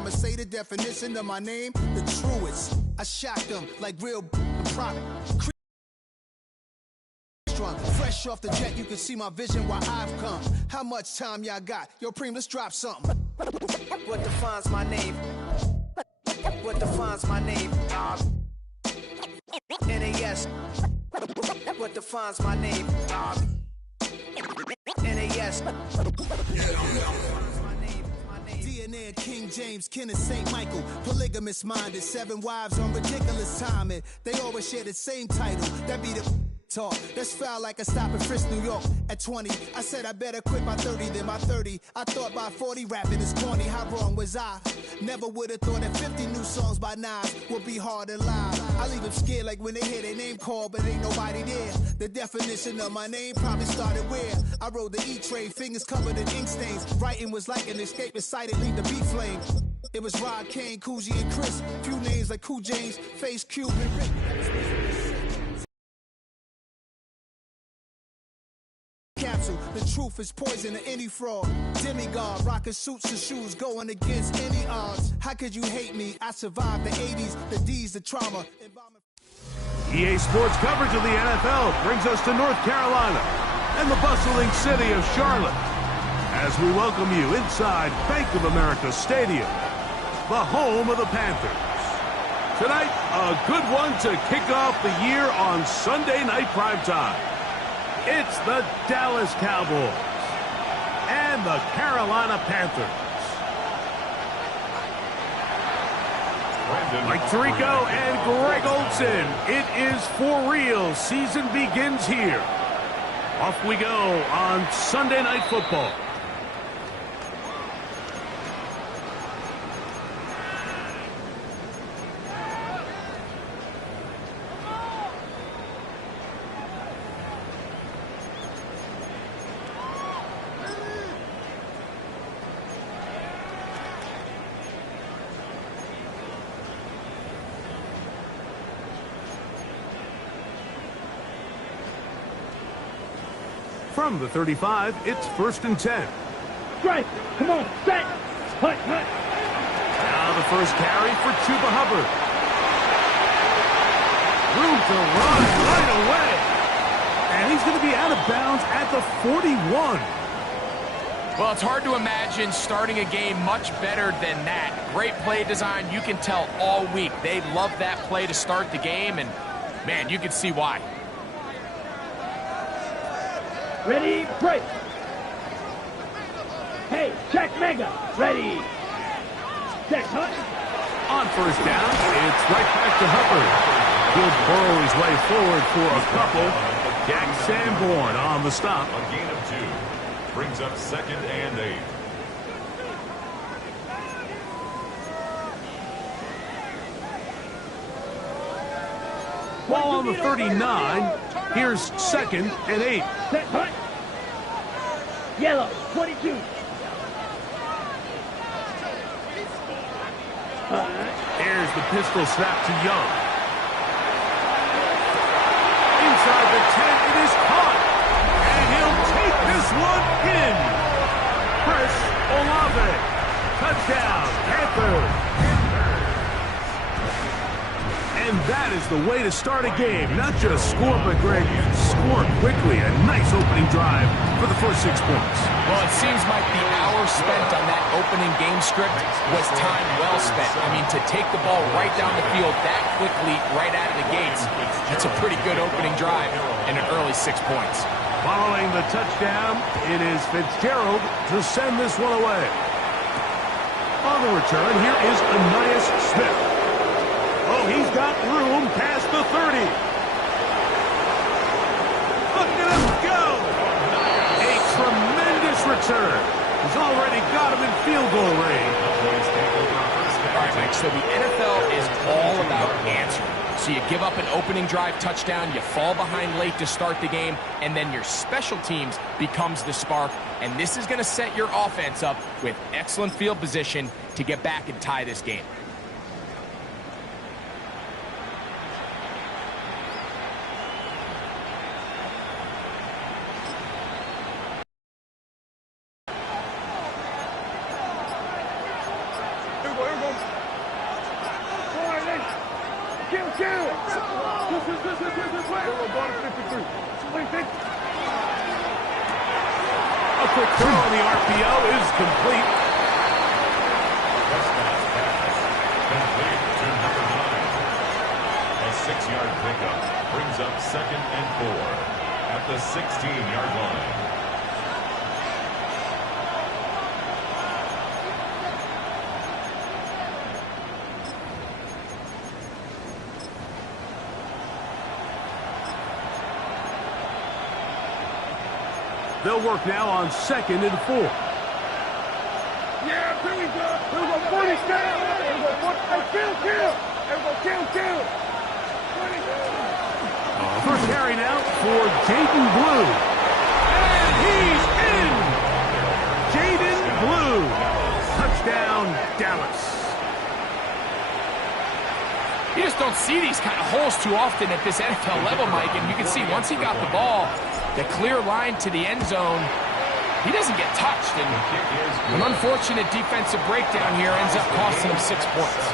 I'ma say the definition of my name, the truest. I shocked them like real product. Fresh off the jet, you can see my vision where I've come. How much time y'all got? Yo, Preem, let's drop something. What defines my name? What defines my name? NAS. What defines my name? NAS. DNA of King James, kin of St. Michael. Polygamous minded, 7 wives on ridiculous timing. They always share the same title. That be the talk. That's foul like a stop in Frisk, New York. At 20, I said I better quit by 30 than by 30. I thought by 40 rapping is corny. How wrong was I? Never would have thought that 50 new songs by Nas would be hard to live. I leave them scared like when they hear their name called, but ain't nobody there. The definition of my name probably started where I rode the E-train, fingers covered in ink stains. Writing was like an escape excited, leave the beat flame. It was Rod, Kane, Coogee, and Chris. Few names like Cool James, Face Cube, and Rick. Capsule, the truth is poison to any fraud. Demigod, rocking suits and shoes, going against any odds. How could you hate me? I survived the 80s, the D's, the trauma. EA Sports coverage of the NFL brings us to North Carolina and the bustling city of Charlotte as we welcome you inside Bank of America Stadium, the home of the Panthers. Tonight, a good one to kick off the year on Sunday night primetime. It's the Dallas Cowboys and the Carolina Panthers. Mike Tirico and Greg Olsen, it is for real. Season begins here. Off we go on Sunday Night Football. From the 35, it's 1st and 10. Strike! Come on, set! Hut, hut! Now the first carry for Chuba Hubbard. Room to run right away. And he's going to be out of bounds at the 41. Well, it's hard to imagine starting a game much better than that. Great play design. You can tell all week they love that play to start the game, and, man, you can see why. Ready, break. Hey, check mega. Ready. Check hut. On first down, it's right back to Hubbard. He'll burrow his way forward for a couple. Jack Sanborn on the stop. A gain of 2. Brings up 2nd and 8. Ball on the 39. Here's 2nd and 8. Set hut. Yellow, 22. Here's the pistol snap to Young. Inside the 10, it is caught. And he'll take this one in. Chris Olave. Touchdown, Panthers. And that is the way to start a game. Not just score, but, Greg, score quickly. A nice opening drive for the first 6 points. Well, it seems like the hour spent on that opening game script was time well spent. I mean, to take the ball right down the field that quickly, right out of the gates, that's a pretty good opening drive and an early 6 points. Following the touchdown, it is Fitzgerald to send this one away. On the return, here is Ainias Smith. Oh, he's got room past the 30. Look at him go. A tremendous return. He's already got him in field goal range. All right, Mike, so the NFL is all about answering. So you give up an opening drive touchdown, you fall behind late to start the game, and then your special teams becomes the spark. And this is going to set your offense up with excellent field position to get back and tie this game. kill. This way. We're going to 53. A quick throw on the RPO is complete. Complete to number 9. A 6-yard pickup brings up 2nd and 4 at the 16-yard line. They'll work now on 2nd and 4. Yeah, here we go. Here we go, 40 down. Here we go, 40. Hey, kill. Here we go, kill. 40. First carry now for Jaden Blue. And he's in! Jaden Blue. Touchdown, Dallas. You just don't see these kind of holes too often at this NFL level, Mike, and you can see once he got the ball, the clear line to the end zone, he doesn't get touched, and an unfortunate defensive breakdown here ends up costing him 6 points.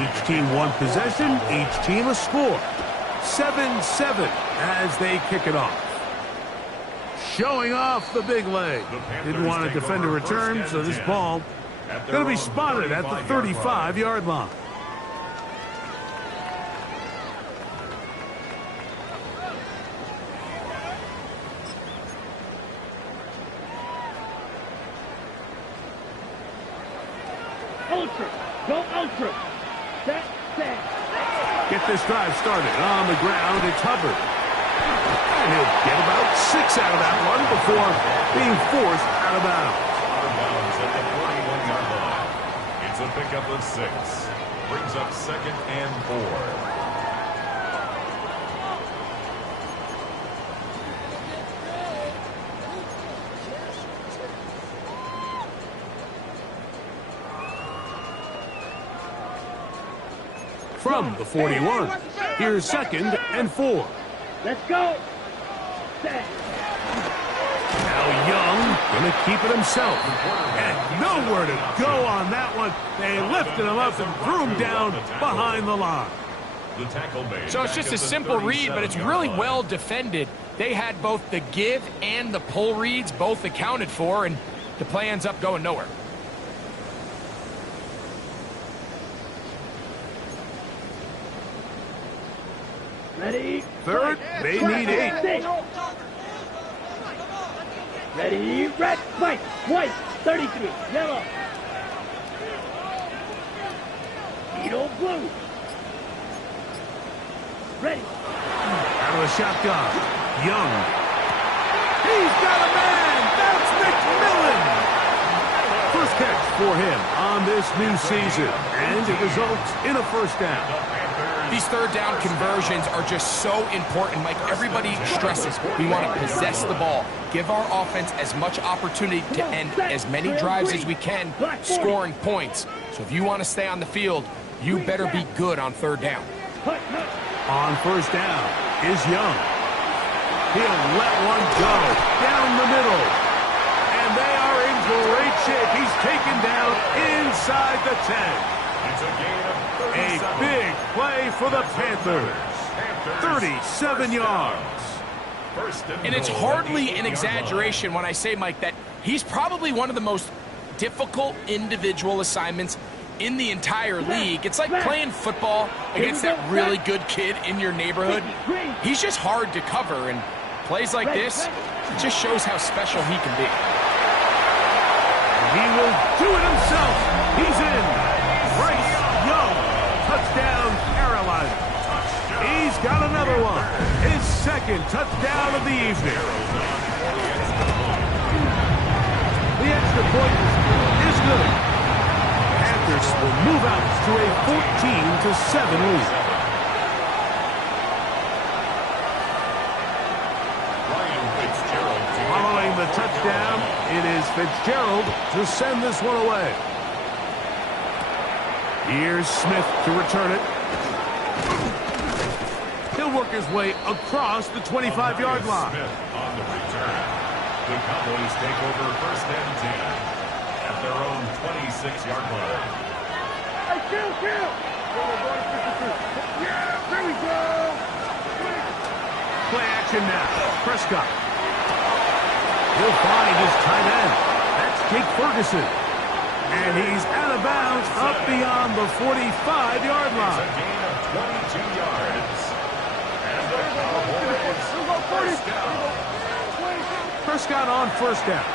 Each team one possession, each team a score. 7-7 as they kick it off. Showing off the big leg. Didn't want to defend a return, so this ball going to be spotted at the 35-yard line. Ultra. Go ultra. Set. Get this drive started on the ground. It's Hubbard. And he'll get about 6 out of that one before being forced out of bounds. Out of bounds at the 41-yard line. It's a pickup of 6. Brings up 2nd and 4. From the 41, here's 2nd and 4. Let's go. Set. Now Young going to keep it himself. And nowhere to go on that one. They lifted him up and threw him down behind the line. The tackle made. So it's just a simple read, but it's really well defended. They had both the give and the pull reads both accounted for, and the play ends up going nowhere. Ready. 3rd, they need 8. Ready. Red. White. 33. Yellow. Beetle. Blue. Ready. Out of the shotgun. Young. He's got a man. That's McMillan. First catch for him on this new season. And it results in a first down. These third down conversions are just so important, Mike. Everybody stresses we want to possess the ball, give our offense as much opportunity to end as many drives as we can, scoring points. So if you want to stay on the field, you better be good on third down. On first down is Young. He'll let one go down the middle. And they are in great shape. He's taken down inside the 10. It's a gain of A big play for the Panthers. 37 yards. And it's hardly an exaggeration when I say, Mike, that he's probably one of the most difficult individual assignments in the entire league. It's like playing football against that really good kid in your neighborhood. He's just hard to cover, and plays like this, it just shows how special he can be. He will do it himself. He's in. Bryce Young, touchdown, Carolina. He's got another one. His 2nd touchdown of the evening. The extra point is good. Panthers will move out to a 14-7 lead. Following the touchdown, it is Fitzgerald to send this one away. Here's Smith to return it. He'll work his way across the 25-yard line. Smith on the return. The Cowboys take over 1st and 10. at their own 26-yard line. Hey, kill! Yeah, there we go! Play action now. Prescott. He'll find his tight end. That's Jake Ferguson. And he's out of bounds up beyond the 45-yard line. It's a gain of 22 yards. And the Cowboys first down. Prescott on first down.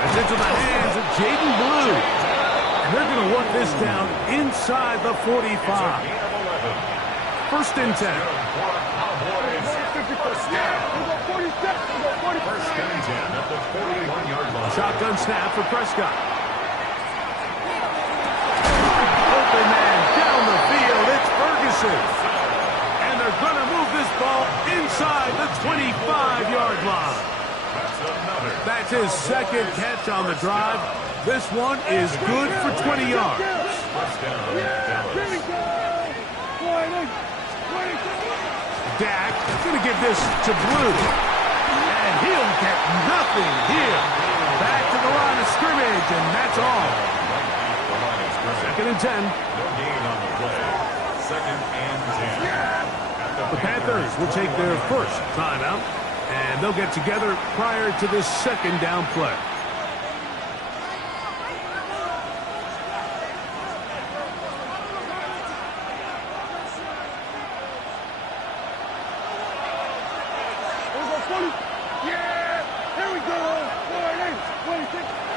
It's into the hands of Jaden Blue. And they're going to work this down inside the 45. It's a gain of 11. First and 10. For a Cowboys first down. First and 10 at the 41-yard line. Shotgun snap for Prescott. Open man down the field. It's Ferguson. And they're going to move this ball inside the 25-yard line. That's his second catch on the drive. This one is good for 20 yards. First down, Dallas. Dak is going to give this to Blue. And he'll get nothing here. Back to the line of scrimmage, and that's all. Second and 10. No gain on the play. Second and 10. The Panthers will take their first timeout, and they'll get together prior to this second down play.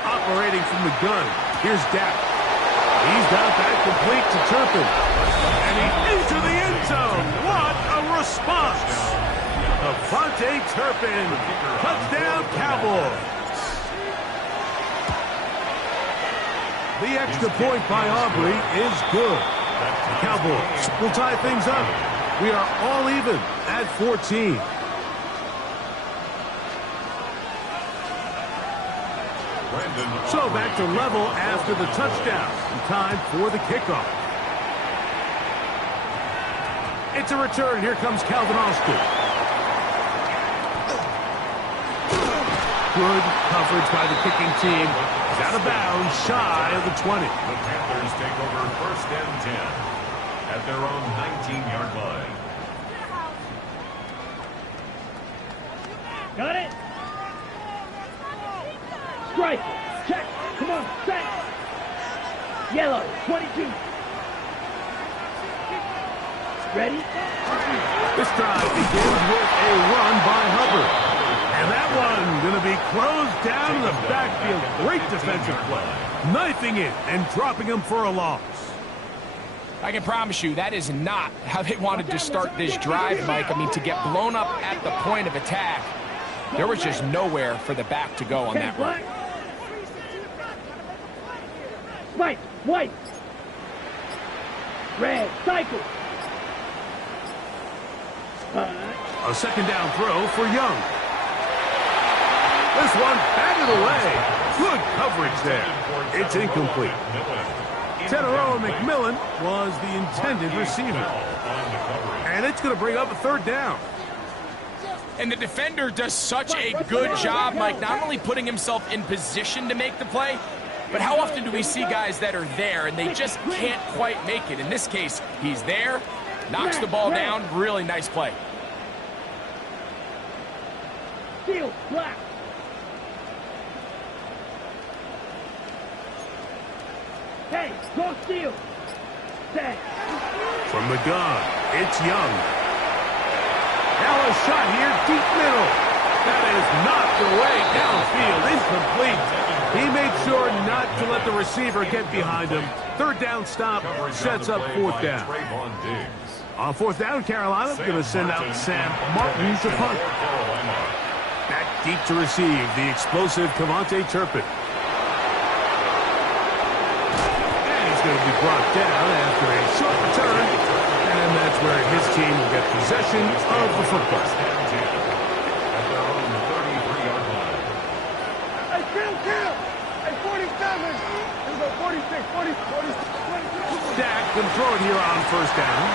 Operating from the gun, here's Dak. He's got that complete to Turpin. And he's into the end zone. What a response! Devontae Turpin. Touchdown, Cowboys. The extra point by Aubrey is good. The Cowboys will tie things up. We are all even at 14. So back to level after the touchdown. Time for the kickoff. It's a return. Here comes Calvin Austin. Good coverage by the kicking team. He's out of bounds, shy of the 20. The Panthers take over first and 10 at their own 19-yard line. Got it? Strike. Check. Come on. Set. Yellow. 22. Ready? This drive begins with a run by Hubbard. And that one going to be closed down in the backfield. Great defensive play. Knifing it and dropping him for a loss. I can promise you that is not how they wanted to start this drive, Mike. I mean, to get blown up at the point of attack, there was just nowhere for the back to go on that run. White, white. Red, cycle. A second down throw for Young. This one batted away. Good coverage there. It's incomplete. Tedero McMillan was the intended receiver. And it's going to bring up a third down. And the defender does such a good job, Mike, not only putting himself in position to make the play, but how often do we see guys that are there and they just can't quite make it? In this case, he's there, knocks the ball down. Really nice play. Steel, black. Hey, go steel. Set. From the gun, it's Young. Now a shot here, deep middle. That is knocked away downfield, incomplete. He made sure not to let the receiver get behind him. Third down stop sets up fourth down. On fourth down, Carolina going to send out Sam Martin to punt. Back deep to receive the explosive Devontae Turpin. And he's going to be brought down after a short return. And that's where his team will get possession of the football. At their own 33-yard line. Hey, kill. Hey, 47. Here we go, 46, 40, 46. Dak can throw it here on first down.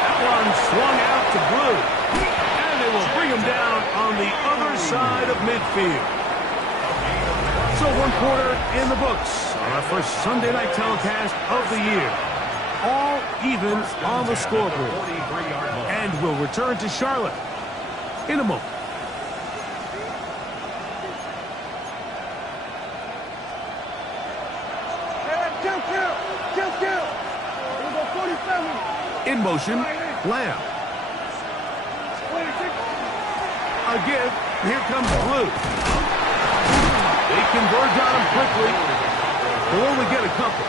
That one swung out to Blue. And they will bring him down on the other side of midfield. So one quarter in the books on our first Sunday night telecast of the year. All even on the scoreboard. And we'll return to Charlotte in a moment. In motion, Lamb. A give. Here comes Blue. They converge on him quickly. They'll only get a couple.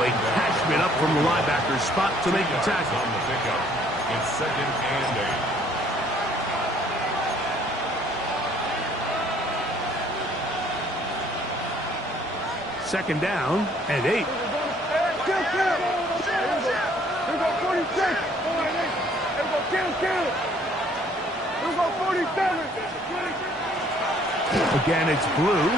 Late Cashman up from the linebacker's spot to make the tackle. On the pickup. It's 2nd and 8. Second down and 8. Again, it's Blue.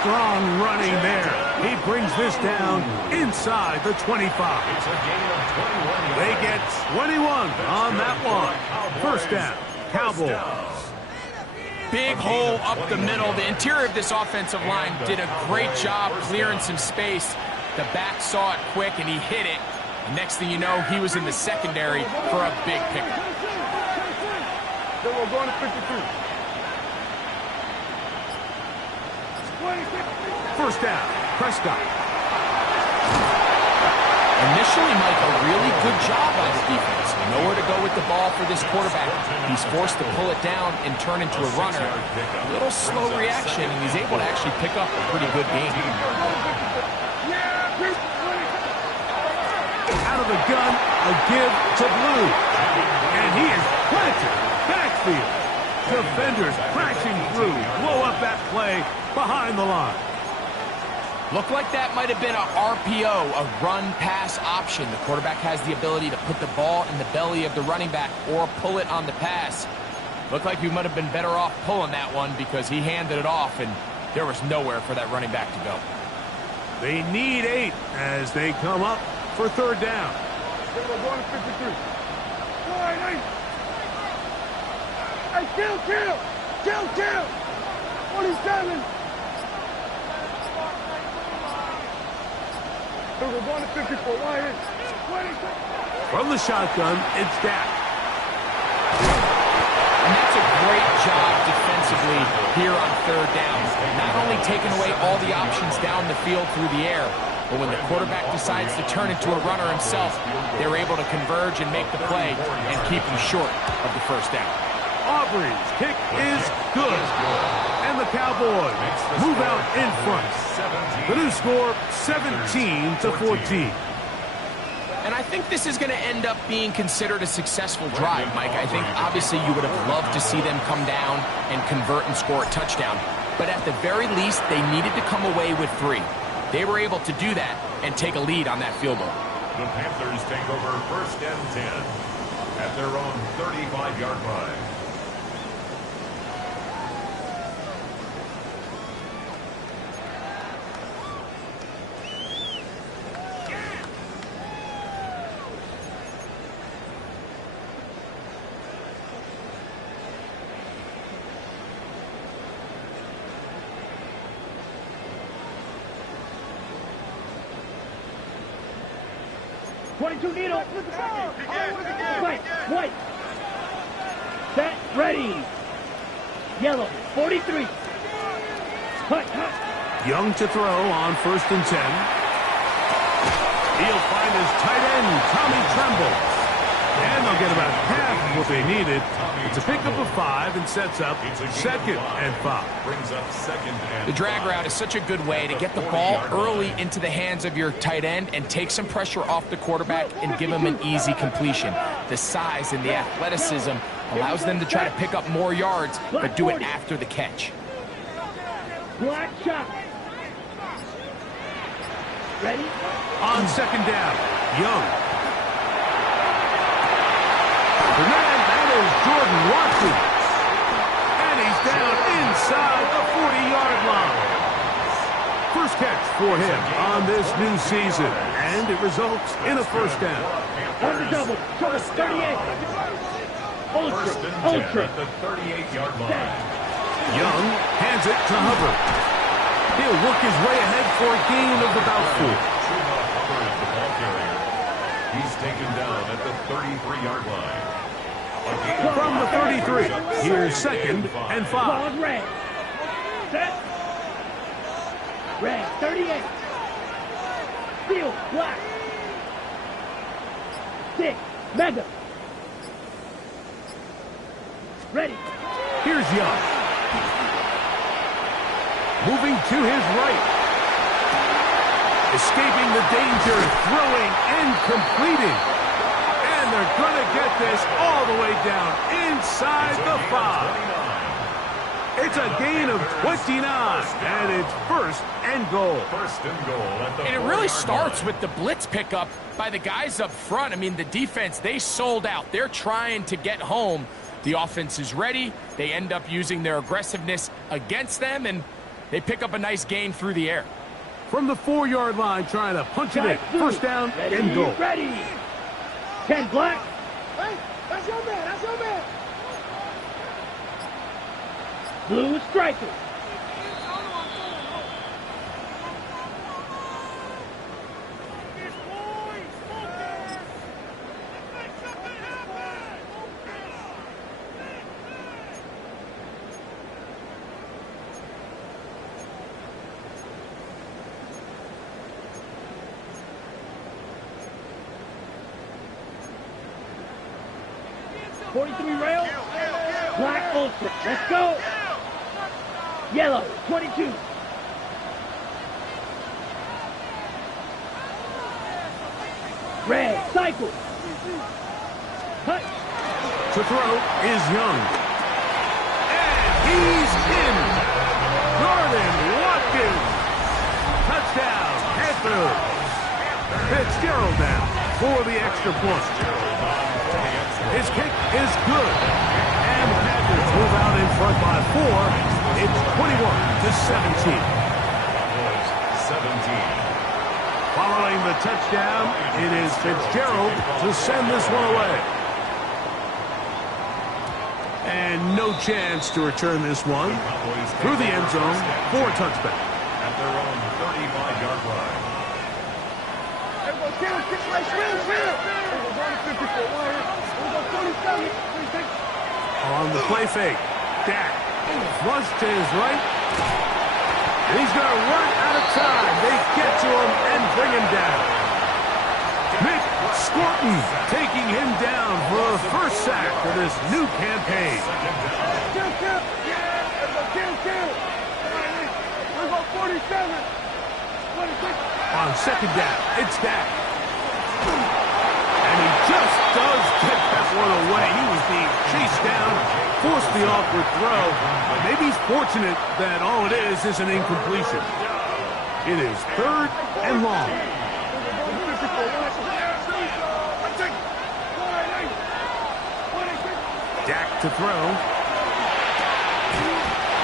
Strong running there. He brings this down inside the 25. It's a gain of 21. They get 21 on that one. First down, Cowboys. Big hole up the middle. The interior of this offensive line did a great job clearing some space. The back saw it quick, and he hit it. Next thing you know, he was in the secondary for a big pickup. Then we're going to 52. First down, Prescott. Initially, Mike, a really good job by the defense. Nowhere to go with the ball for this quarterback. He's forced to pull it down and turn into a runner. A little slow reaction, and he's able to actually pick up a pretty good game. Out of the gun, a give to Blue. And he is planted backfield. Defenders crashing through, blow up that play behind the line. Looked like that might have been a RPO, a run-pass option. The quarterback has the ability to put the ball in the belly of the running back or pull it on the pass. Looked like we might have been better off pulling that one because he handed it off, and there was nowhere for that running back to go. They need 8 as they come up for third down. Then we're going to 53. Hey, kill! 47! We're going to 54. From the shotgun, it's Dak. And that's a great job defensively here on third down. Not only taking away all the options down the field through the air, but when the quarterback decides to turn into a runner himself, they're able to converge and make the play and keep him short of the first down. Aubrey's kick is good. And the Cowboys move out in front. The new score, 17-14. And I think this is going to end up being considered a successful drive, Mike. I think obviously you would have loved to see them come down and convert and score a touchdown. But at the very least, they needed to come away with 3. They were able to do that and take a lead on that field goal. The Panthers take over 1st and 10 at their own 35-yard line. Needle. White. Set. Ready. Yellow. 43. Hut. Young to throw on 1st and 10. He'll find his tight end, Tommy Tremble. And they'll get about half of what they needed. It's a pickup of 5 and sets up 2nd and 5. Brings up 2nd and The drag route is such a good way to get the ball early into the hands of your tight end and take some pressure off the quarterback and give him an easy completion. The size and the athleticism allows them to try to pick up more yards, but do it after the catch. Black shot. Ready? On 2nd down, Young. That is Jordan Watson. And he's down inside the 40-yard line. First catch for him on this new season. And it results in a first down. On the double. 38. Ultra. at the 38-yard line. Young hands it to Hubbard. He'll work his way ahead for a gain of about 4. Hubbard is the ball carrier. He's taken down at the 33-yard line. From the 33, here's 2nd and 5. Ball red. Set. Red, 38. Field, black. 6, mega. Ready. Here's Young. Moving to his right. Escaping the danger, throwing and completing. And they're going to get this all the way down inside the 5. It's a gain of 29, and it's 1st and goal. And it really starts with the blitz pickup by the guys up front. I mean, the defense, they sold out. They're trying to get home. The offense is ready. They end up using their aggressiveness against them, and they pick up a nice gain through the air. From the 4-yard line, trying to punch it in. 1st down and goal. Ready. 10 black. Hey, that's your man. That's your man. Blue striker. .43 rail. Black ultra. Let's go. Yellow, 22. Red, cycle. Cut. To throw is Young. And he's in. Jordan Watkins. Touchdown, Panthers. Fitzgerald now for the extra point. His kick is good. And the Panthers move out in front by 4. It's 21-17. Following the touchdown, it is Fitzgerald to send this one away. And no chance to return this one through the end zone for a touchback. At their own 35-yard line. On the play fake, Dak flush to his right. He's going to run out of time. They get to him and bring him down. Mick Scorton taking him down for a first sack of this new campaign. On 2nd down, it's Dak. And he just does get that one away. He was being chased down, forced the awkward throw. Maybe he's fortunate that all it is an incompletion. It is 3rd and long. Dak to throw.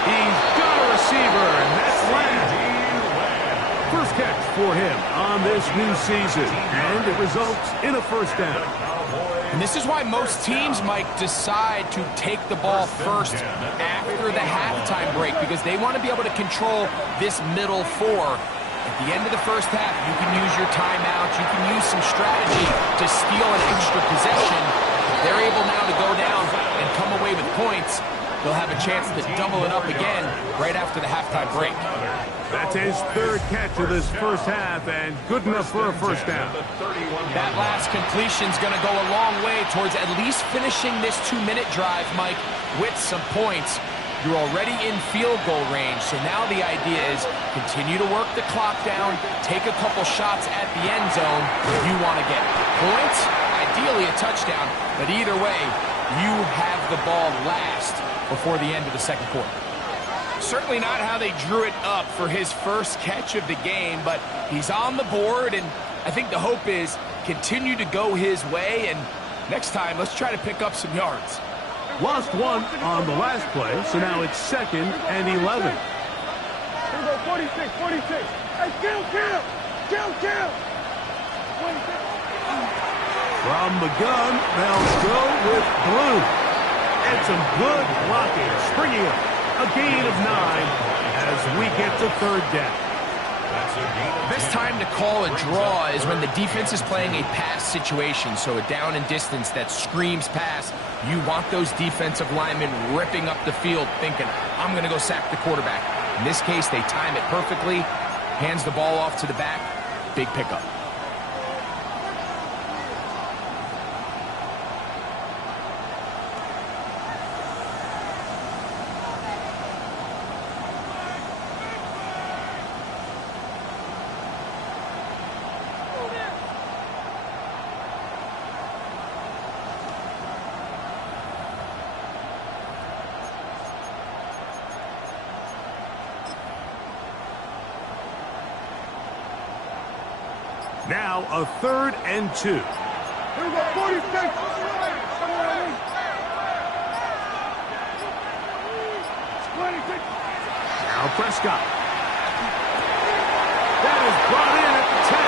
He's got a receiver, and that's Lamb. First catch for him on this new season, and it results in a first down. And this is why most teams, Mike, decide to take the ball first after the halftime break, because they want to be able to control this middle 4. At the end of the first half, you can use your timeout, you can use some strategy to steal an extra possession. They're able now to go down and come away with points. They'll have a chance to double it up again right after the halftime break. That's his 3rd catch of this first half, and good enough for a first down. That last completion's going to go a long way towards at least finishing this 2-minute drive, Mike, with some points. You're already in field goal range, so now the idea is continue to work the clock down, take a couple shots at the end zone if you want to get points, ideally a touchdown, but either way, you have the ball last before the end of the second quarter. Certainly not how they drew it up for his first catch of the game, but he's on the board, and I think the hope is continue to go his way, and next time, let's try to pick up some yards. Lost one on the last play, so now it's 2nd and 11. Here we go, 46, 46. Hey, kill. 26. From the gun, they'll go with Blue. And some good blocking, springing up. A gain of 9 as we get to third down. Best time to call a draw is when the defense is playing a pass situation, so a down and distance that screams pass. You want those defensive linemen ripping up the field thinking, I'm going to go sack the quarterback. In this case, they time it perfectly, hands the ball off to the back, big pickup. Now a 3rd and 2. Here we go, 46. Now Prescott. That is brought in at the 10.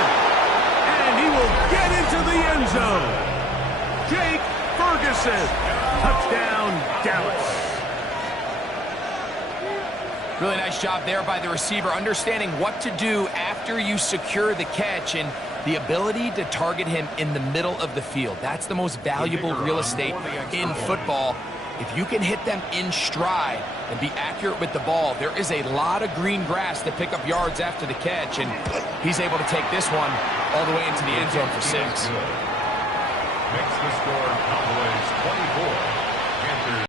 And he will get into the end zone. Jake Ferguson. Touchdown, Dallas. Really nice job there by the receiver, understanding what to do after you secure the catch and the ability to target him in the middle of the field. That's the most valuable real estate in football. If you can hit them in stride and be accurate with the ball, there is a lot of green grass to pick up yards after the catch, and he's able to take this one all the way into the end zone for 6. Makes the score Cowboys 24. Panthers.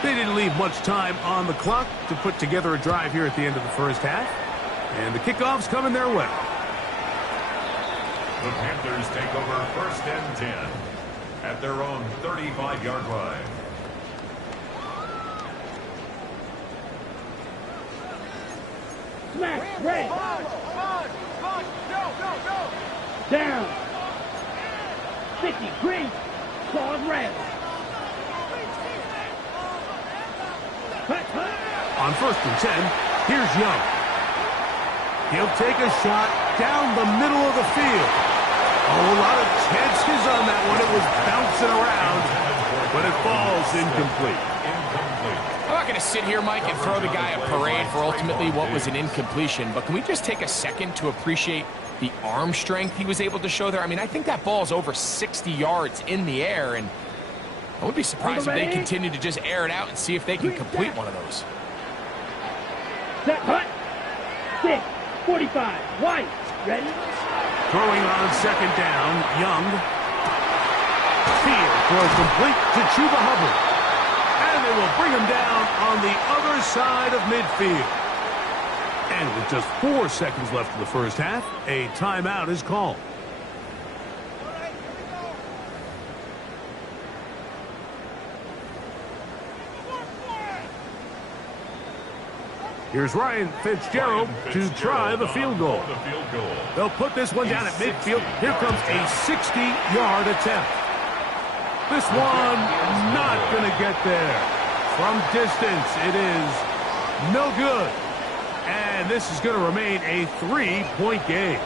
They didn't leave much time on the clock to put together a drive here at the end of the first half. And the kickoff's coming their way. The Panthers take over 1st and 10 at their own 35-yard line. Smash, ready. Down. 50, green. Claws red. On 1st and 10, here's Young. He'll take a shot down the middle of the field. Oh, a lot of chances on that one. It was bouncing around, but it falls incomplete. I'm not going to sit here, Mike, and throw the guy a parade for ultimately what was an incompletion, but can we just take a second to appreciate the arm strength he was able to show there? I mean, I think that ball's over 60 yards in the air, and I would be surprised if they continue to just air it out and see if they can complete one of those. Set, hut. 6, 45, white, ready? Throwing on 2nd down, Young. Field throw complete to Chuba Hubbard. And they will bring him down on the other side of midfield. And with just 4 seconds left in the first half, a timeout is called. Here's Ryan Fitzgerald to try the field goal. They'll put this one down at midfield. Here comes a 60-yard attempt. This one not going to get there. From distance, it is no good. And this is going to remain a 3-point game.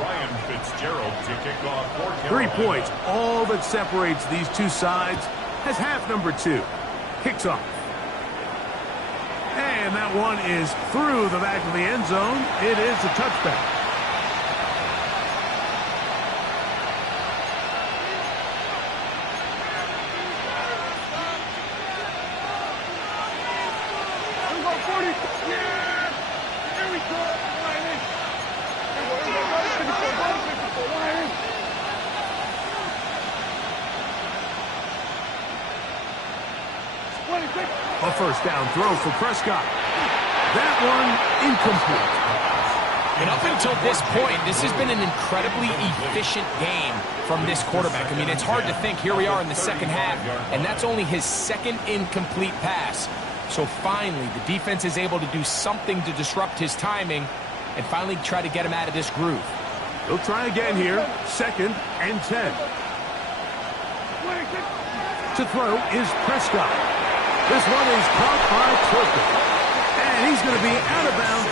Ryan Fitzgerald to kick off for Carolina. 3 points, all that separates these two sides, as half number 2 kicks off. And that one is through the back of the end zone. It is a touchback. A first down throw for Prescott. That one incomplete. And up until this point, this has been an incredibly efficient game from this quarterback. I mean, it's hard to think. Here we are in the second half, and that's only his 2nd incomplete pass. So finally, the defense is able to do something to disrupt his timing and finally try to get him out of this groove. He'll try again here. 2nd and 10. To throw is Prescott. This one is caught by Turpin. And he's going to be out of bounds.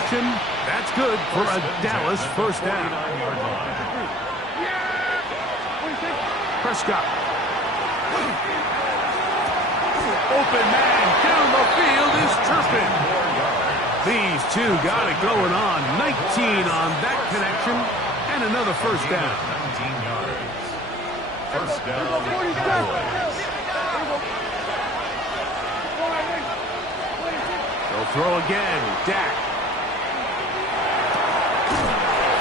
That's good for a Dallas first down. Prescott. Open man down the field is Turpin. These two got it going on. 19 on that connection and another first down. 19 yards. First down, Cowboys. They'll throw again. Dak.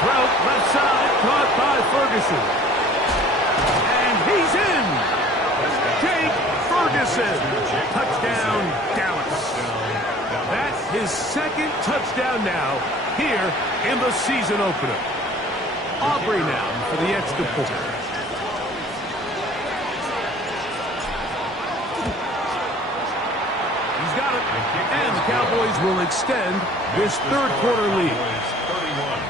Throw left side, caught by Ferguson. And he's in. Jake Ferguson. Touchdown, Dallas. That's his second touchdown now here in the season opener. Aubrey now for the extra point. He's got it. And the Cowboys will extend this third quarter lead. 31.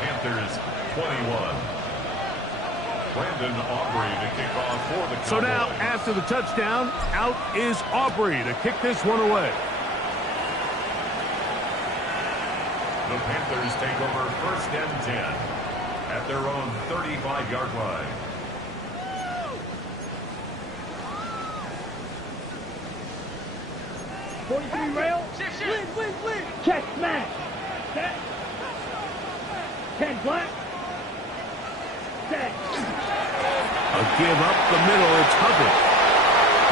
Panthers 21. Brandon Aubrey to kick off for the Cowboys. So now, after the touchdown, out is Aubrey to kick this one away. The Panthers take over first and 10 at their own 35-yard line. Rail. Win. Check, smash. Set. 10 black. Set. A give up the middle. It's Hubbard.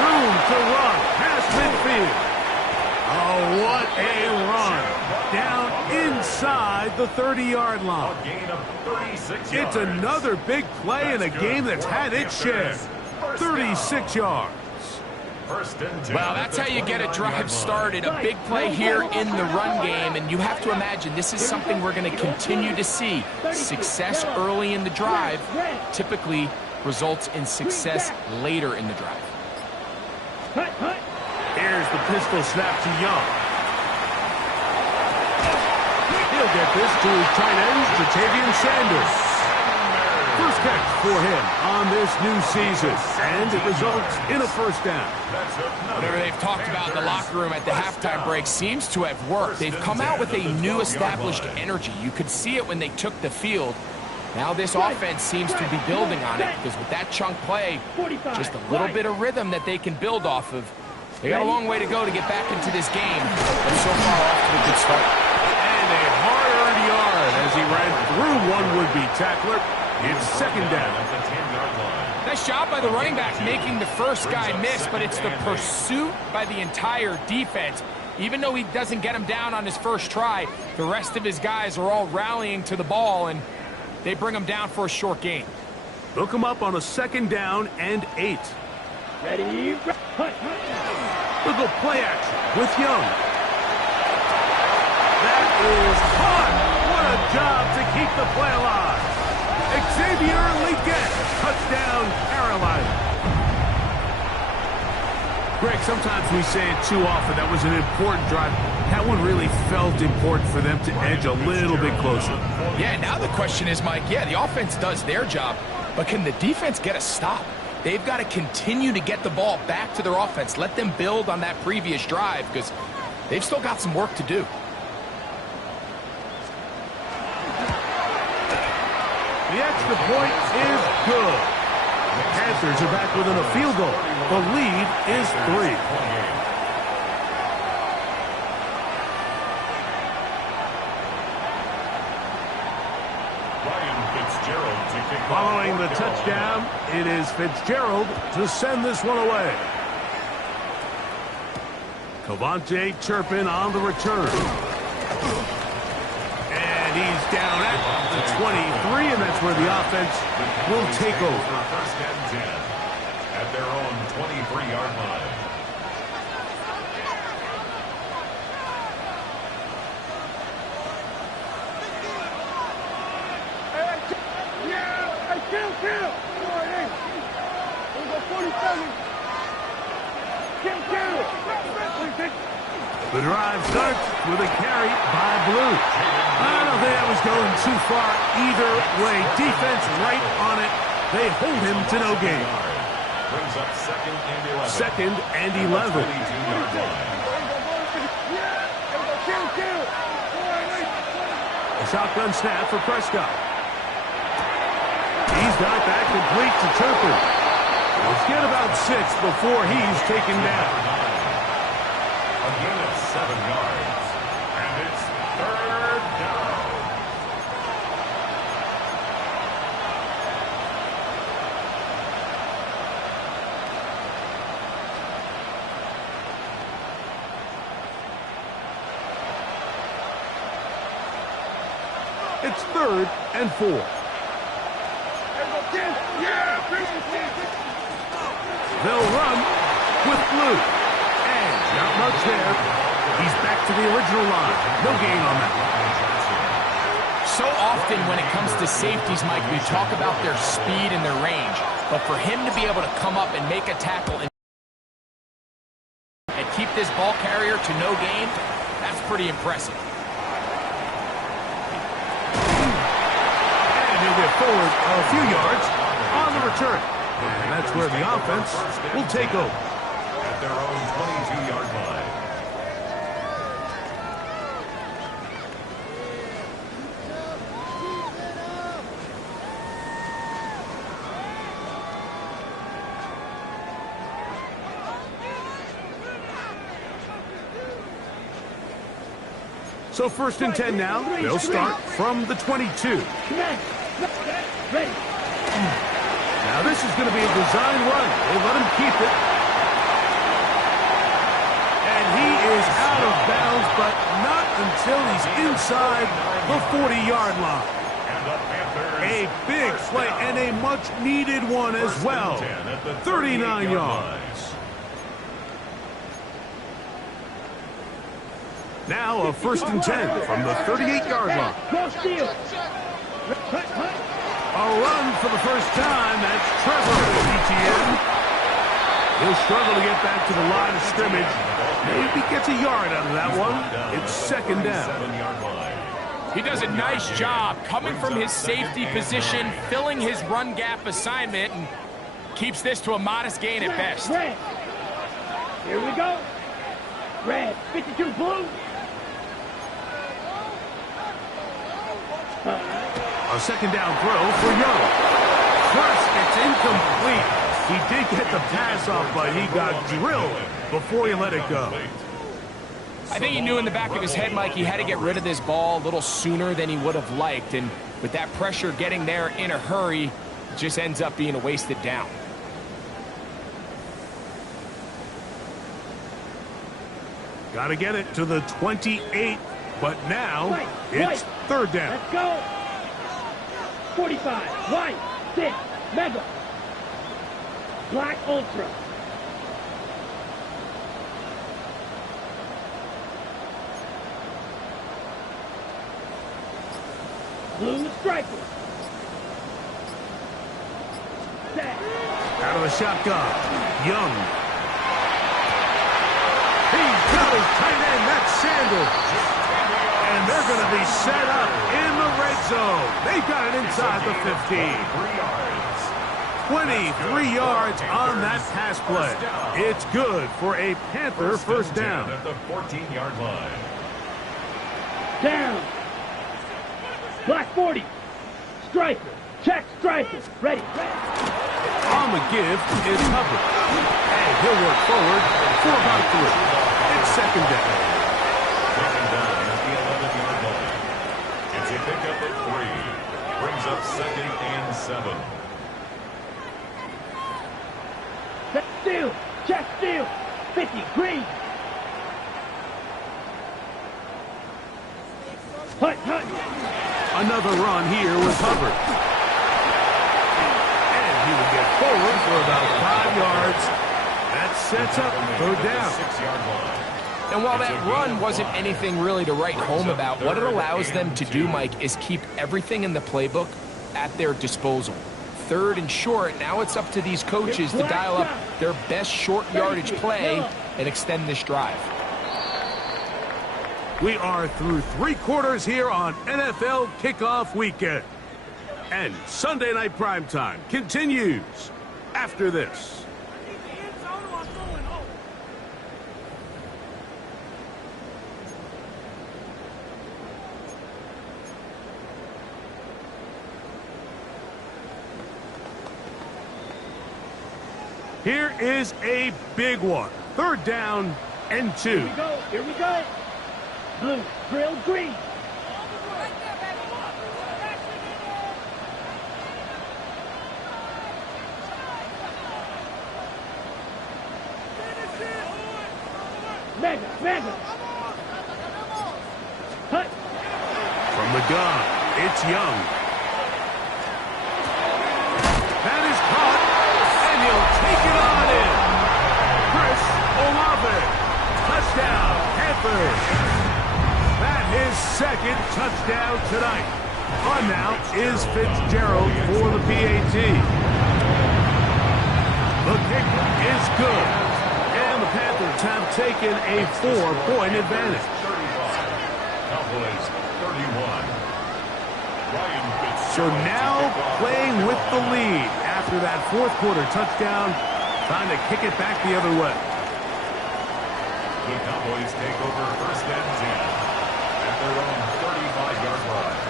Room to run. Past midfield. Oh, what a run. Down inside the 30-yard line. A gain of 36 yards. It's another big play in a game that's had its share. 36 yards. First and 10. Well, that's how you get a drive started. A big play here in the run game, and you have to imagine this is something we're going to continue to see. Success early in the drive typically results in success later in the drive. Here's the pistol snap to Young. He'll get this to his tight end, Jatavian Sanders. First catch for him on this new season, and it results in a first down. Whatever they've talked about in the locker room at the halftime break seems to have worked. They've come out with a new established energy. You could see it when they took the field. Now this offense seems to be building on it, because with that chunk play, just a little bit of rhythm that they can build off of. They got a long way to go to get back into this game, but so far off to a good start. And a hard-earned yard as he ran through one would-be tackler. It's second down. At the 10-yard line. Nice job by the running back making the first guy miss, but it's the pursuit by the entire defense. Even though he doesn't get him down on his first try, the rest of his guys are all rallying to the ball, and they bring him down for a short gain. Look him up on a second down and 8. Ready. Look at play action with Young. That is caught. What a job to keep the play alive. Xavier Legette, touchdown, Carolina. Greg, sometimes we say it too often. That was an important drive. That one really felt important for them to edge a little bit closer. Yeah, now the question is, Mike, yeah, the offense does their job, but can the defense get a stop? They've got to continue to get the ball back to their offense. Let them build on that previous drive, because they've still got some work to do. The extra point is good. The Panthers are back within a field goal. The lead is 3. Following the touchdown, it is Fitzgerald to send this one away. Cavante Turpin on the return. And he's down at the 23, and that's where the offense will take over. First and 10 at their own 23-yard line. Kill. We'll go 47. Kill. The drive starts with a carry by Blue. I don't think that was going too far either way. Defense right on it. They hold him to no gain. Brings up Second and 11. A shotgun snap for Prescott. He's got that complete to Turpin. Let's get about 6 before he's taken down. A gain of 7 yards. And it's 3rd down. It's 3rd and 4. They'll run with Blue. And not much there. He's back to the original line. No gain on that. So often when it comes to safeties, Mike, we talk about their speed and their range. But for him to be able to come up and make a tackle and keep this ball carrier to no gain, that's pretty impressive. And he'll get forward a few yards on the return. And that's where the offense will take over. At their own 22-yard line. So 1st and 10 now. They'll start from the 22. Ready. Now this is going to be a design run. They let him keep it. And he is out of bounds, but not until he's inside the 40-yard line. A big play and a much-needed one as well. 39 yards. Now a 1st and 10 from the 38-yard line. Go steal. A run for the first time. That's Trevor at ETN. He'll struggle to get back to the line of scrimmage. Maybe gets a yard out of that one. It's 2nd down. He does a nice job coming from his safety position, filling his run gap assignment, and keeps this to a modest gain at best. Red. Here we go. Red. 52 blue. A 2nd down throw for Young. First, it's incomplete. He did get the pass off, but he got drilled before he let it go. I think he knew in the back of his head, Mike, he had to get rid of this ball a little sooner than he would have liked. And with that pressure getting there in a hurry, it just ends up being a wasted down. Got to get it to the 28, but now it's 3rd down. Let's go. 45. White. 6. Mega. Black Ultra. Blue Striper. Set. Out of the shotgun. Young. He's got his tight end. That's Sanders. And they're going to be set up in the red zone. They've got it inside the 15. 23 yards on that pass play. It's good for a Panther first down. At the 14-yard line. Down. Black 40. Striker. Check Striker. Ready. On the give is Hubbard. And he'll work forward for about 3. It's 2nd down. 2nd down at the 11-yard line. It's a pickup at 3. Brings up 2nd and 7. Check steal. Check steal. 50. Green. Hut. Another run here with Hubbard. And he will get forward for about 5 yards. That sets up 3rd down. 6-yard line. And while that run wasn't anything really to write home about, what it allows them to do, Mike, is keep everything in the playbook at their disposal. 3rd and short, now it's up to these coaches to dial up their best short yardage play and extend this drive. We are through 3 quarters here on NFL Kickoff Weekend. And Sunday Night Primetime continues after this. Here is a big one. 3rd down and 2. Here we go. Here we go. Blue, grill, green. Mega. Hut. From the gun, it's Young. That is caught, and he'll take it on in. Chris Olave, touchdown, Panthers. That is 2nd touchdown tonight. On now is Fitzgerald for the PAT. The kick is good. And the Panthers have taken a 4-point advantage. Cowboys 31. So now playing with the lead after that 4th quarter touchdown, trying to kick it back the other way. The Cowboys take over 1st and 10 at their own 35-yard line.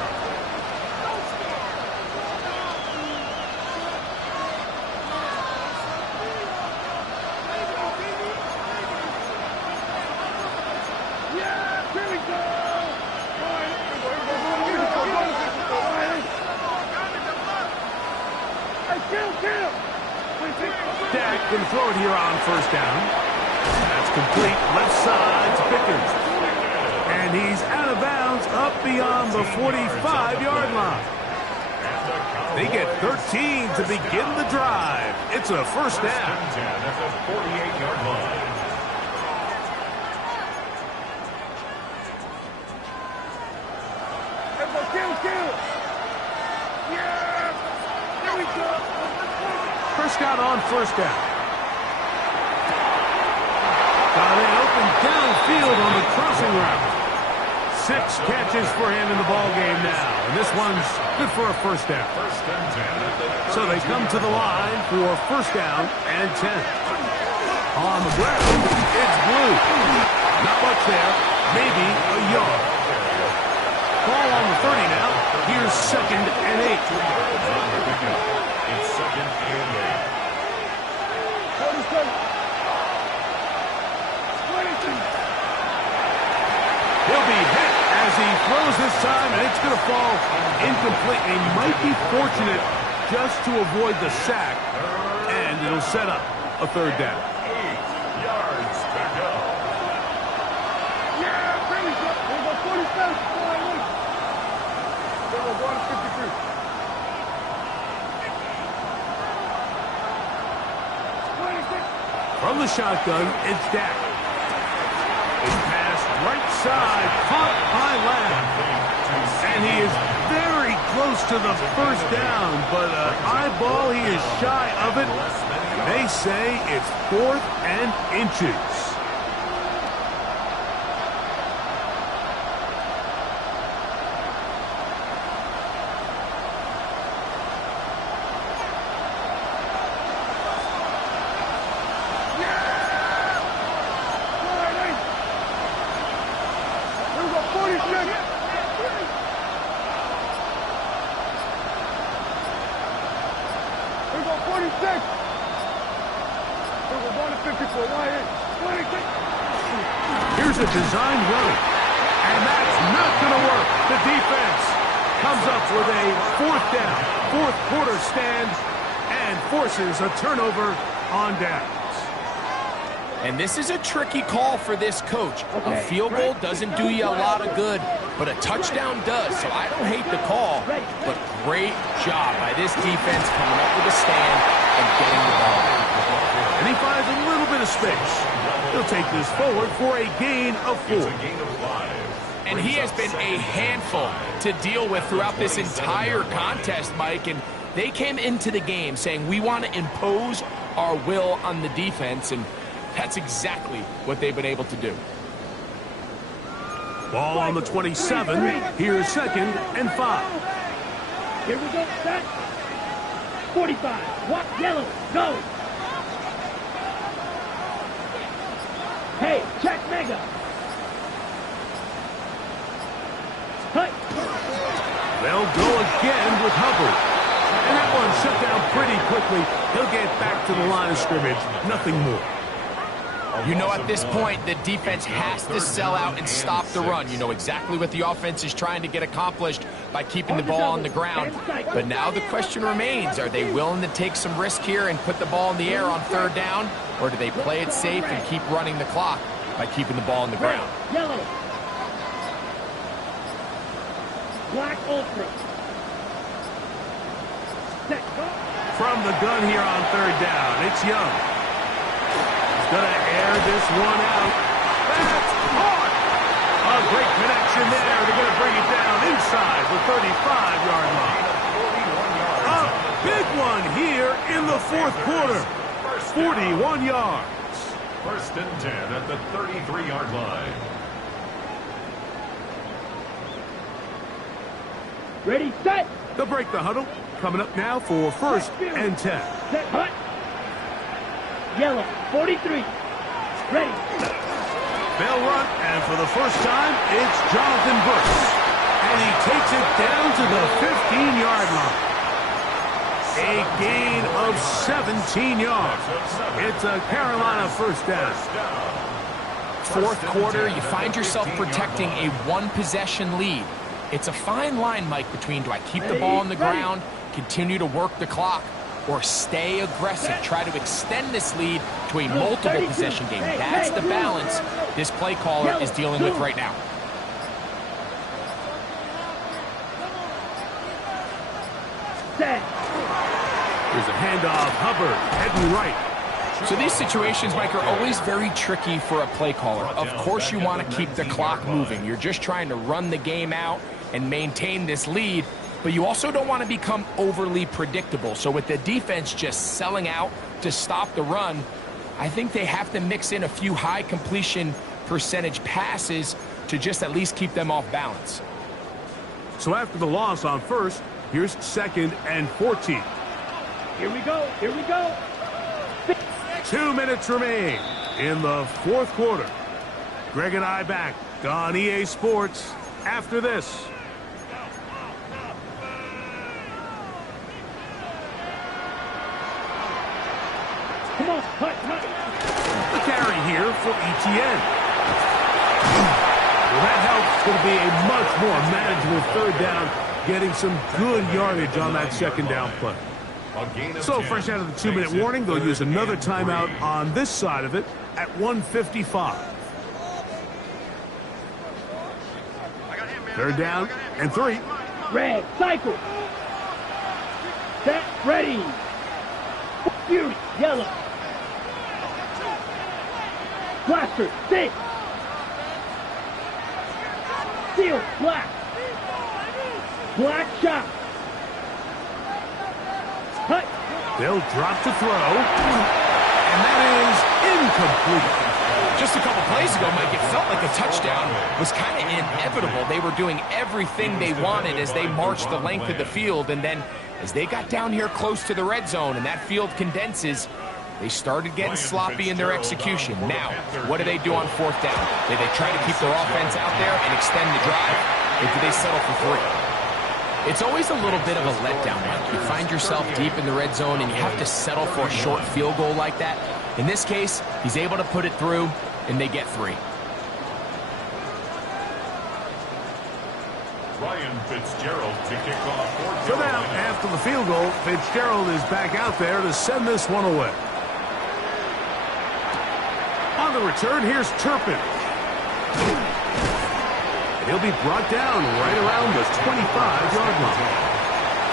Dak can throw it here on 1st down. That's complete left side to Pickens. And he's out of bounds up beyond the 45-yard line. They get 13 to begin the drive. It's a 1st down. At the 48-yard line. Prescott on 1st down. Got it open downfield on the crossing route. 6 catches for him in the ball game now. And this one's good for a 1st down. So they come to the line for 1st down and 10. On the ground, it's Blue. Not much there. Maybe a yard. Ball on the 30 now. Here's 2nd and 8. It's 2nd and 8. He'll be hit as he throws this time, and it's going to fall incomplete. He might be fortunate just to avoid the sack, and it'll set up a 3rd down. 8 yards to go. From the shotgun, it's Dak. His pass right side, caught by Lamb. And he is very close to the 1st down, but an eyeball, he is shy of it. They say it's 4th and inches. Here's a design run, and that's not going to work. The defense comes up with a 4th down, 4th quarter stand, and forces a turnover on downs. And this is a tricky call for this coach. A field goal doesn't do you a lot of good, but a touchdown does. So I don't hate the call, but great job by this defense coming up with a stand and getting the ball back. And he finds a little bit of space. He'll take this forward for a gain of 4. And he has been a handful to deal with throughout this entire contest, Mike. And they came into the game saying, we want to impose our will on the defense. And that's exactly what they've been able to do. Ball on the 27. Here's 2nd and 5. Here we go, set. 45. Walk yellow. Go. Hey, check mega. Hut. They'll go again with Hubbard. And that one shut down pretty quickly. He'll get back to the line of scrimmage. Nothing more. You know, at this point, the defense has to sell out and stop the run. You know exactly what the offense is trying to get accomplished by keeping the ball on the ground. But now the question remains, are they willing to take some risk here and put the ball in the air on third down? Or do they play it safe and keep running the clock by keeping the ball on the ground? Yellow. Black ultra. From the gun here on third down, it's Young. He's going to air this one out. That's hard. A great connection there. They're going to bring it down inside the 35-yard line. A big one here in the fourth quarter. 41 yards. First and 10 at the 33-yard line. Ready, set. They'll break the huddle. Coming up now for first and 10. Set, hut. Yellow, 43. Ready. They'll run, and for the first time, it's Jonathan Brooks. And he takes it down to the 15-yard line. A gain of 17 yards. It's a Carolina first down. Fourth quarter, you find yourself protecting a one-possession lead. It's a fine line, Mike, between do I keep the ball on the ground, continue to work the clock, or stay aggressive, try to extend this lead to a multiple possession game. That's the balance this play caller is dealing with right now. Here's a handoff, Hubbard, heading right. So these situations, Mike, are always very tricky for a play caller. Of course you want to keep the clock moving. You're just trying to run the game out and maintain this lead, but you also don't want to become overly predictable. So with the defense just selling out to stop the run, I think they have to mix in a few high completion percentage passes to just at least keep them off balance. So after the loss on first, here's second and 14. Here we go. Here we go. 2 minutes remain in the fourth quarter. Greg and I back on EA Sports after this. Come on, hut. The carry here for ETN. Well, that helps. It's going to be a much more manageable third down, getting some good yardage on that second down play. So fresh out of the 2-minute warning, they'll use another timeout on this side of it at 1:55. Third down and 3. Red, cycle. Set, ready. Fury, yellow. Blaster, 6. Steel, black. Black shot. Hut. They'll drop to throw. And that is incomplete. Just a couple plays ago, Mike, it felt like a touchdown was kind of inevitable. They were doing everything they wanted as they marched the length of the field, and then as they got down here close to the red zone and that field condenses, they started getting sloppy in their execution. Now, what do they do on fourth down? Do they try to keep their offense out there and extend the drive, or do they settle for 3? It's always a little bit of a letdown, Mike. You find yourself deep in the red zone and you have to settle for a short field goal like that. In this case, he's able to put it through, and they get 3. Ryan Fitzgerald to kick off. So now, after the field goal, Fitzgerald is back out there to send this one away. On the return, here's Turpin. And he'll be brought down right around the 25-yard line.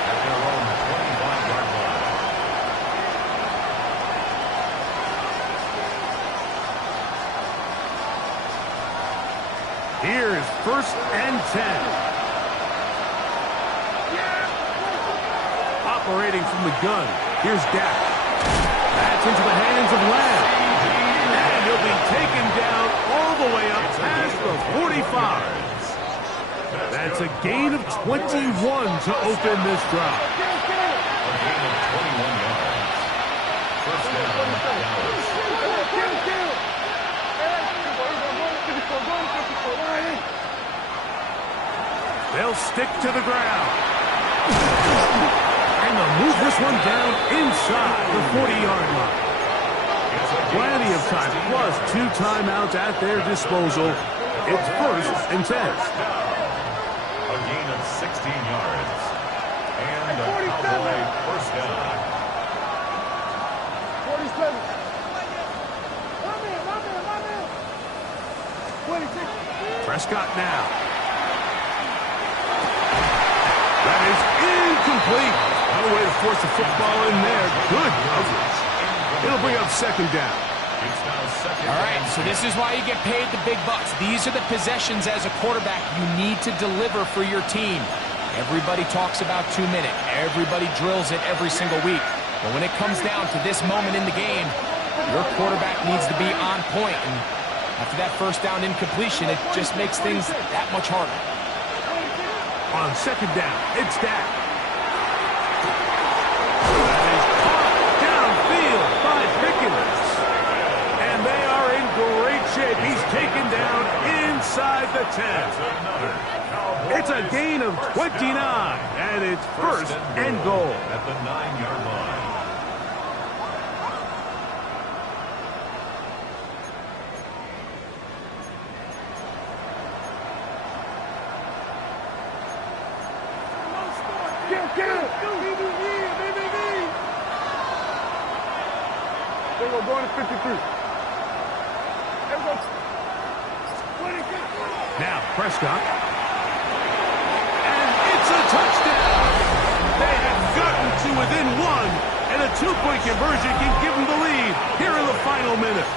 At their own 25-yard line. Here's first and 10. Operating from the gun. Here's Dak. That's into the hands of Lamb. And he'll be taken down all the way up past the 45. That's a gain of 21 to open this drive. A gain of 21 yards. First down, Dallas. They'll stick to the ground. And And they'll move this one down inside the 40-yard line. Plenty of time, plus 2 timeouts at their disposal. It's 1st and 10. A gain of 16 yards. And a Cowboy first down. 47. My man. 26. Prescott now. That is incomplete. No way to force the football in there. Good coverage. It'll bring up 2nd down. It's now 2nd All right, down. so this is why you get paid the big bucks. These are the possessions as a quarterback you need to deliver for your team. Everybody talks about 2-minute. Everybody drills it every single week. But when it comes down to this moment in the game, your quarterback needs to be on point. And after that first down incompletion, it just makes things that much harder. On 2nd down, it's Dak. That is caught downfield by Pickens. And they are in great shape. He's taken down inside the 10. It's a gain of 29, and it's 1st and goal. At the 9-yard line. Get him. There we go, going to 53. There we go. 26. Now Prescott. And it's a touchdown. They have gotten to within 1, and a 2-point conversion can give them the lead here in the final minute.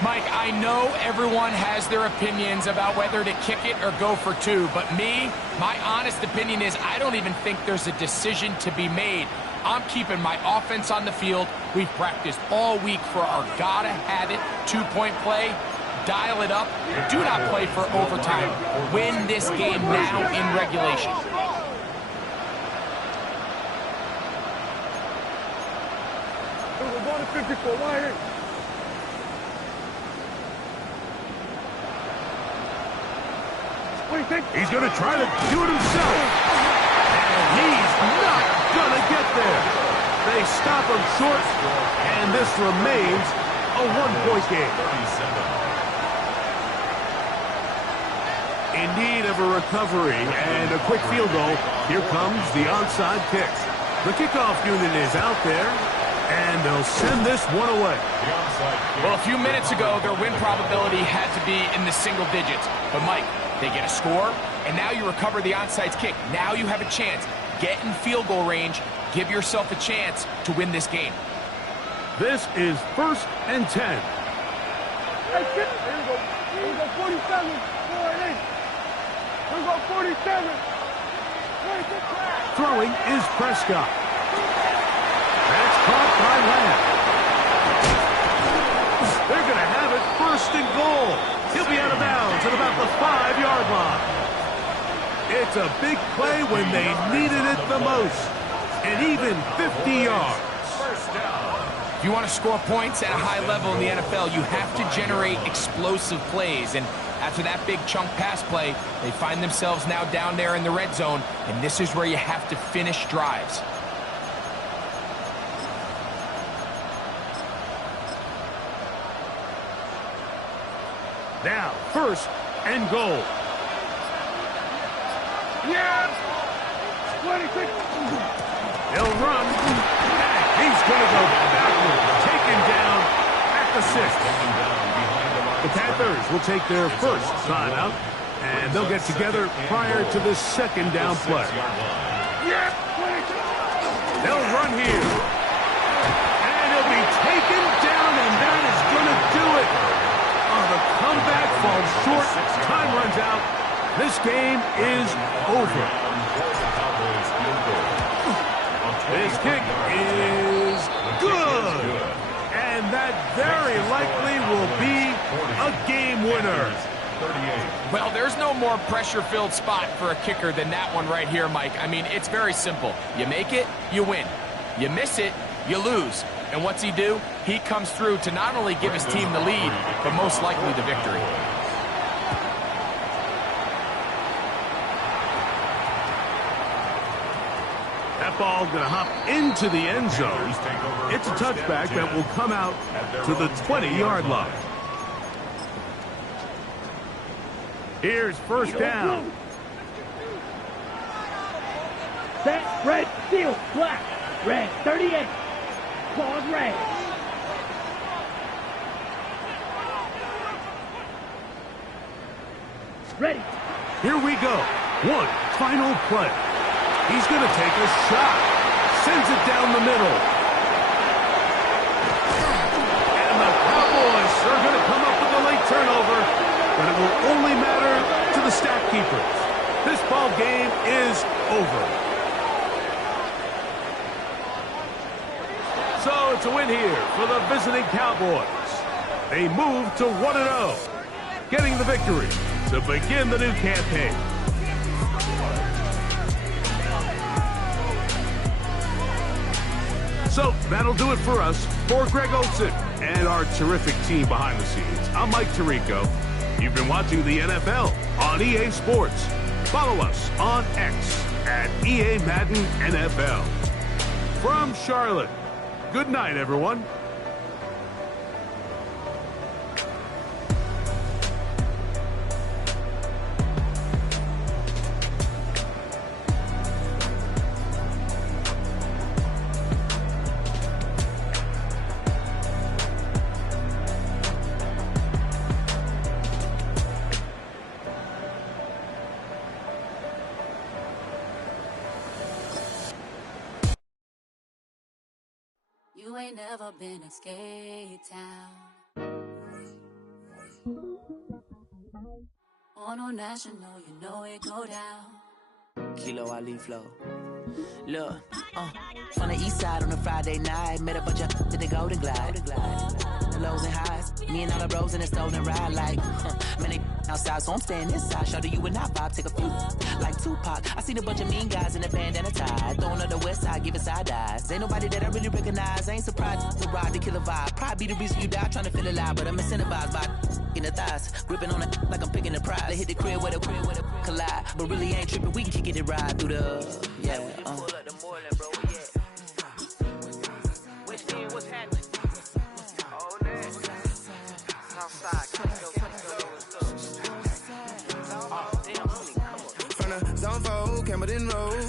Mike, I know everyone has their opinions about whether to kick it or go for 2, but my honest opinion is I don't even think there's a decision to be made. I'm keeping my offense on the field. We've practiced all week for our gotta-have-it 2-point play. Dial it up. Do not play for overtime. Win this game now in regulation. We're going to 54. Why here? He's going to try to do it himself. And he's not going to get there. They stop him short, and this remains a 1-point game. In need of a recovery and a quick field goal, here comes the onside kick. The kickoff unit is out there, and they'll send this one away. Well, a few minutes ago, their win probability had to be in the single digits. But, Mike, they get a score, and now you recover the onside kick. Now you have a chance. Get in field goal range. Give yourself a chance to win this game. This is 1st and 10. Hey, here we go. Here we go, 47. 4-8. Here we go, 47. 26. Throwing is Prescott. That's caught by Lamb. They're going to have it 1st and goal. He'll be out of bounds at about the 5-yard line. It's a big play when they needed it the most. And even 50 yards. If you want to score points at a high level in the NFL, you have to generate explosive plays. And after that big chunk pass play, they find themselves now down there in the red zone. And this is where you have to finish drives. Now, 1st and goal. Yeah! 26. He'll run. He's going to go backward. Taken down at the 6. The Panthers will take their first timeout, and they'll get together prior to the 2nd down play. Yeah! They'll run here. And he'll be taken down, and that is going to do it. Oh, the comeback falls short. Time runs out. This game is over. This kick is good. And that very likely will be a game winner. Well, there's no more pressure-filled spot for a kicker than that one right here, Mike. I mean, it's very simple. You make it, you win. You miss it, you lose. And what's he do? He comes through to not only give his team the lead, but most likely the victory. ball going to hop into the end zone. It's a touchback that will come out to the 20-yard line. Here's first down. Set, red, seal, black, red, 38, pause red. Ready. Here we go. One final play. He's going to take a shot. Sends it down the middle. And the Cowboys are going to come up with a late turnover, but it will only matter to the stat keepers. This ball game is over. So it's a win here for the visiting Cowboys. They move to 1-0, getting the victory to begin the new campaign. So that'll do it for us. For Greg Olson and our terrific team behind the scenes, I'm Mike Tirico. You've been watching the NFL on EA Sports. Follow us on X at EA Madden NFL. From Charlotte, good night, everyone. You ain't never been a skate town. On no national, you know it go down. Kilo Ali flow. Look, from the east side on a Friday night, met a bunch of to the Golden Glide. The lows and highs, me and all the bros in the stolen ride like, man, they outside, so I'm staying inside. Shout to you and I vibe, take a few like Tupac. I seen a bunch of mean guys in the band and a tie, throwing up the west side, giving side eyes. Ain't nobody that I really recognize. I ain't surprised to ride the killer vibe. Probably be the reason you die, trying to feel alive, but I'm incentivized by in the thighs, gripping on it like I'm picking the prize. They hit the crib where the collide, but really ain't tripping. We can kick it ride through the Zone 4, Campbellton Road.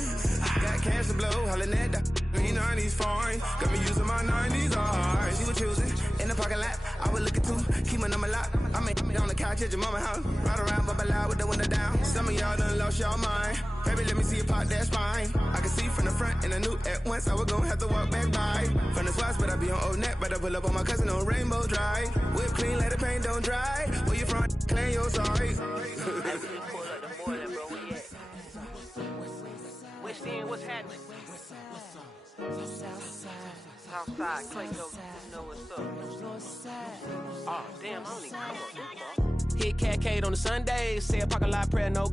Got cash to blow, hollering at the 90s foreign. Got me using my 90s, alright. She was choosing in the parking lot. I was looking too, keep my number locked. I make it on the couch at your mama house. Ride around, bubble loud with the window down. Some of y'all done lost y'all mind. Baby, let me see you pop that spine. I can see from the front and I knew at once I was gonna have to walk back by. From the spots, but I be on Old Neck. But I pull up on my cousin on Rainbow Drive. Whip clean, let the paint don't dry. Where you from? Claim your sorry. What's happening? Southside, Clayco, you know what's up. Oh, damn, I only come on. Hit Cat on the Sundays, say a parking lot prayer, no.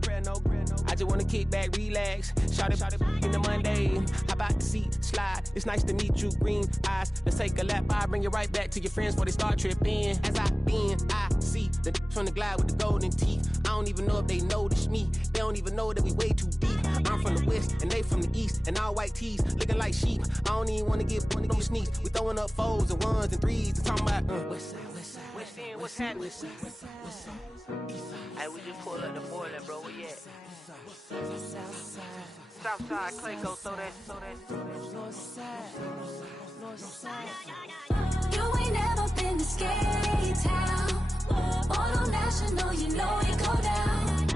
I just wanna kick back, relax, shout it in the Monday. How about the seat slide? It's nice to meet you, green eyes. Let's take a lap, I bring you right back to your friends before they start tripping. As I see the from the glide with the golden teeth. I don't even know if they notice me. They don't even know that we way too deep. I'm from the west and they from the east, and all white tees looking like sheep. I don't even wanna get one of these sneaks. We throwing up fours and ones and threes. And talking about west end, what's happening? Hey, we just pulled up the border, bro. Where you at? Southside, Clayco, throw that. You ain't never been to skate town. On national, you know it go down.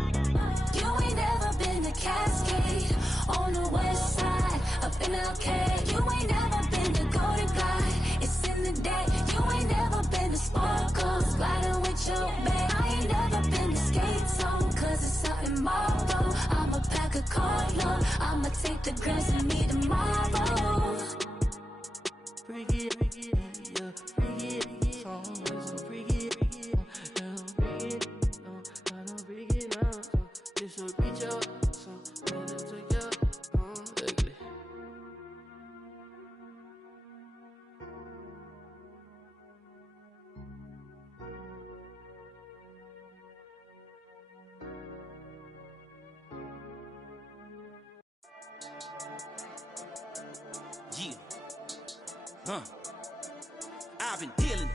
You ain't never been to Cascade. On the west side, up in Arcade. You ain't never been to Golden Glide. It's in the day. You ain't never been to Sparkles. Gliding with your babe. I ain't never been to Skate Zone, cause it's out in Marlboro. I'ma pack a carload. I'ma take the grams and meet tomorrow. Bring it, yeah, bring it, song is so bring it, I don't bring it now, so this will reach out, so let it take out, ugly. Yeah. I've been dealing,